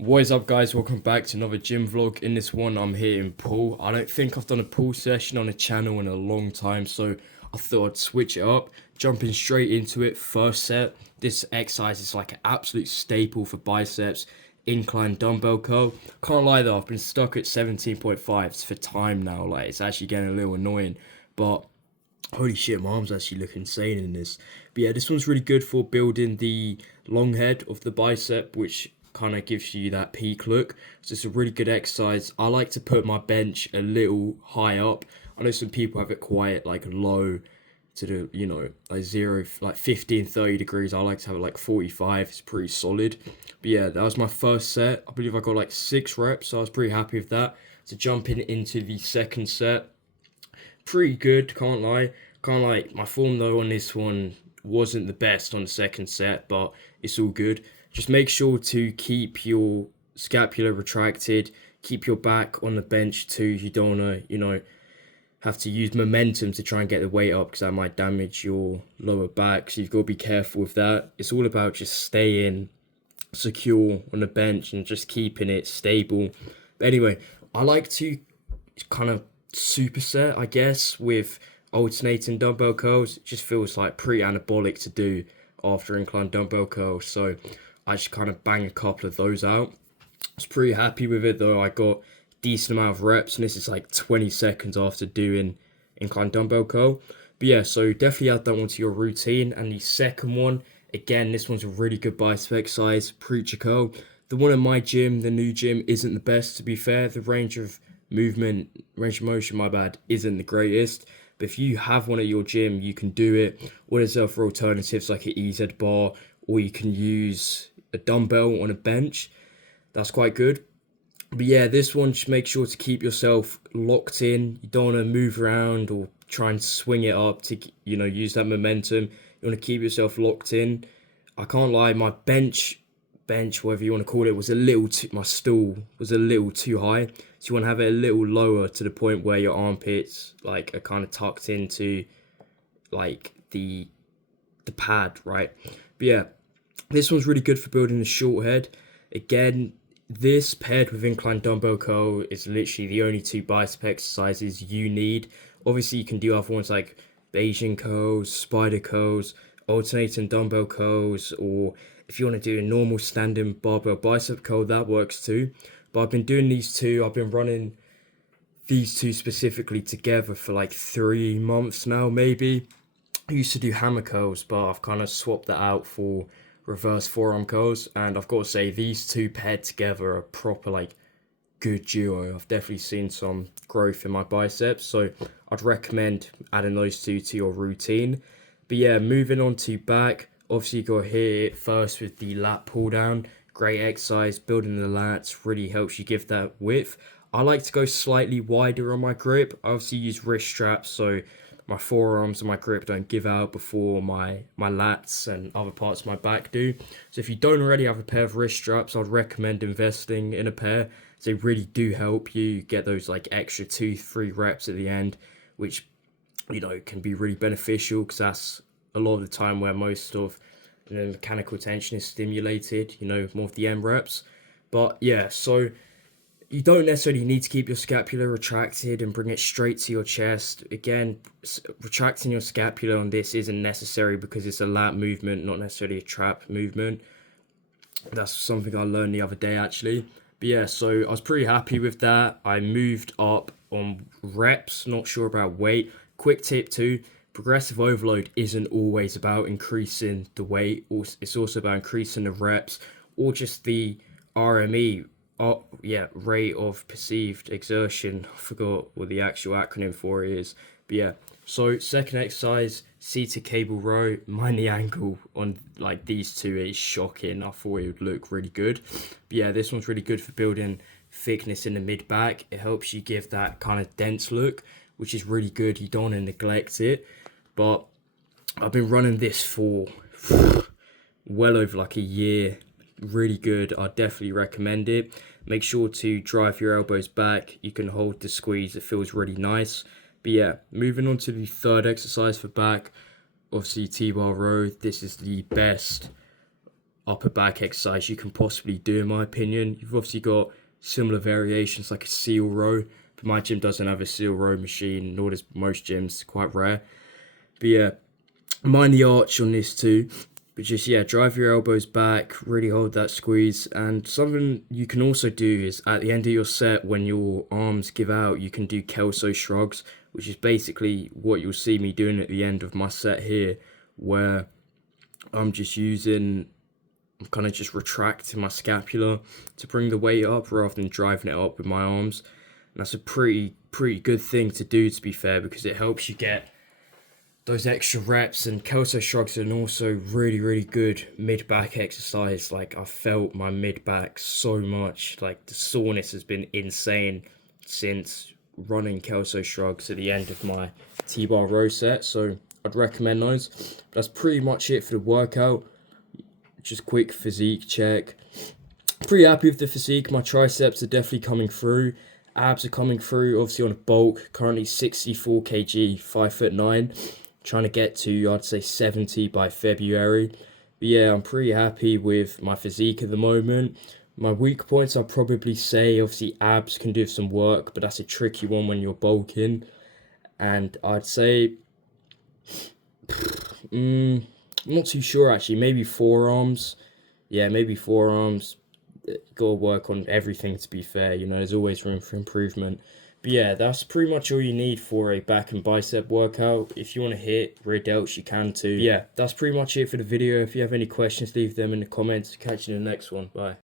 What is up, guys? Welcome back to another gym vlog. In this one, I'm here in pool. I don't think I've done a pool session on the channel in a long time, so I thought I'd switch it up. Jumping straight into it, first set. This exercise is like an absolute staple for biceps. Incline dumbbell curl. Can't lie though, I've been stuck at 17.5 for time now. Like, it's actually getting a little annoying, but holy shit, my arms actually look insane in this. But yeah, this one's really good for building the long head of the bicep, which kind of gives you that peak look. So it's a really good exercise. I like to put my bench a little high up. I know some people have it quite like low to the, like zero, like 50 and 30 degrees. I like to have it like 45. It's pretty solid. But yeah, that was my first set. I believe I got like 6 reps, so I was pretty happy with that. So jumping into the second set, pretty good, can't lie. Can't lie. My form though on this one wasn't the best on the second set, but it's all good. Just make sure to keep your scapula retracted, keep your back on the bench too. You don't wanna, have to use momentum to try and get the weight up because that might damage your lower back. So you've got to be careful with that. It's all about just staying secure on the bench and just keeping it stable. But anyway, I like to kind of superset, I guess, with alternating dumbbell curls. It just feels like pretty anabolic to do after incline dumbbell curls. So I just kind of bang a couple of those out. I was pretty happy with it though. I got decent amount of reps, and this is like 20 seconds after doing incline dumbbell curl. But yeah, so definitely add that one to your routine. And the second one, again, this one's a really good bicep exercise, preacher curl. The one in my gym, the new gym, isn't the best, to be fair. The range of motion, my bad, isn't the greatest. But if you have one at your gym, you can do it. Or there's other alternatives like an EZ bar, or you can use a dumbbell on a bench. That's quite good. But yeah, this one, just make sure to keep yourself locked in. You don't want to move around or try and swing it up to, use that momentum. You want to keep yourself locked in. I can't lie, my bench, whatever you want to call it, was a little too, my stool was a little too high. So you want to have it a little lower to the point where your armpits like are kind of tucked into like the pad, right? But yeah, this one's really good for building the short head. Again, this paired with incline dumbbell curl is literally the only two bicep exercises you need. Obviously, you can do other ones like Bayesian curls, spider curls, alternating dumbbell curls, or if you want to do a normal standing barbell bicep curl, that works too. But I've been doing these two. I've been running these two specifically together for like 3 months now, maybe. I used to do hammer curls, but I've kind of swapped that out for reverse forearm curls, and I've got to say these two paired together are proper like good duo. I've definitely seen some growth in my biceps, so I'd recommend adding those two to your routine. But yeah, moving on to back, obviously you got to hit it first with the lat pull down. Great exercise, building the lats really helps you give that width. I like to go slightly wider on my grip. I obviously use wrist straps, so my forearms and my grip don't give out before my lats and other parts of my back do. So if you don't already have a pair of wrist straps, I'd recommend investing in a pair. They really do help you get those like extra 2-3 reps at the end, which can be really beneficial because that's a lot of the time where most of mechanical tension is stimulated, more of the M reps. But yeah, so you don't necessarily need to keep your scapula retracted and bring it straight to your chest. Again, retracting your scapula on this isn't necessary because it's a lat movement, not necessarily a trap movement. That's something I learned the other day, actually. But yeah, so I was pretty happy with that. I moved up on reps, not sure about weight. Quick tip too, progressive overload isn't always about increasing the weight. It's also about increasing the reps or just the RME. Oh, yeah, rate of perceived exertion. I forgot what the actual acronym for it is. But yeah, so second exercise, seated cable row. Mind the angle on like these two is shocking. I thought it would look really good. But yeah, this one's really good for building thickness in the mid back. It helps you give that kind of dense look, which is really good. You don't want to neglect it. But I've been running this for well over like a year. Really good. I definitely recommend it. Make sure to drive your elbows back. You can hold the squeeze. It feels really nice. But yeah, moving on to the third exercise for back. Obviously, T-bar row. This is the best upper back exercise you can possibly do, in my opinion. You've obviously got similar variations like a seal row, but my gym doesn't have a seal row machine, nor does most gyms. It's quite rare. But yeah, mind the arch on this too. But just, yeah, drive your elbows back, really hold that squeeze. And something you can also do is at the end of your set, when your arms give out, you can do Kelso shrugs, which is basically what you'll see me doing at the end of my set here, where I'm kind of just retracting my scapula to bring the weight up rather than driving it up with my arms. And that's a pretty good thing to do, to be fair, because it helps you get those extra reps. And Kelso shrugs are also really good mid-back exercise. Like, I felt my mid-back so much. Like, the soreness has been insane since running Kelso shrugs at the end of my T-bar row set, so I'd recommend those. But that's pretty much it for the workout. Just quick physique check. Pretty happy with the physique. My triceps are definitely coming through. Abs are coming through, obviously on a bulk. Currently 64 kg, 5'9". Trying to get to, I'd say, 70 by February. But yeah, I'm pretty happy with my physique at the moment. My weak points, I'd probably say, obviously abs can do some work, but that's a tricky one when you're bulking. And I'd say, I'm not too sure actually, maybe forearms. Yeah, maybe forearms. Gotta work on everything, to be fair, you know, there's always room for improvement. But yeah, that's pretty much all you need for a back and bicep workout. If you want to hit rear delts, you can too. Yeah, that's pretty much it for the video. If you have any questions, leave them in the comments. Catch you in the next one. Bye.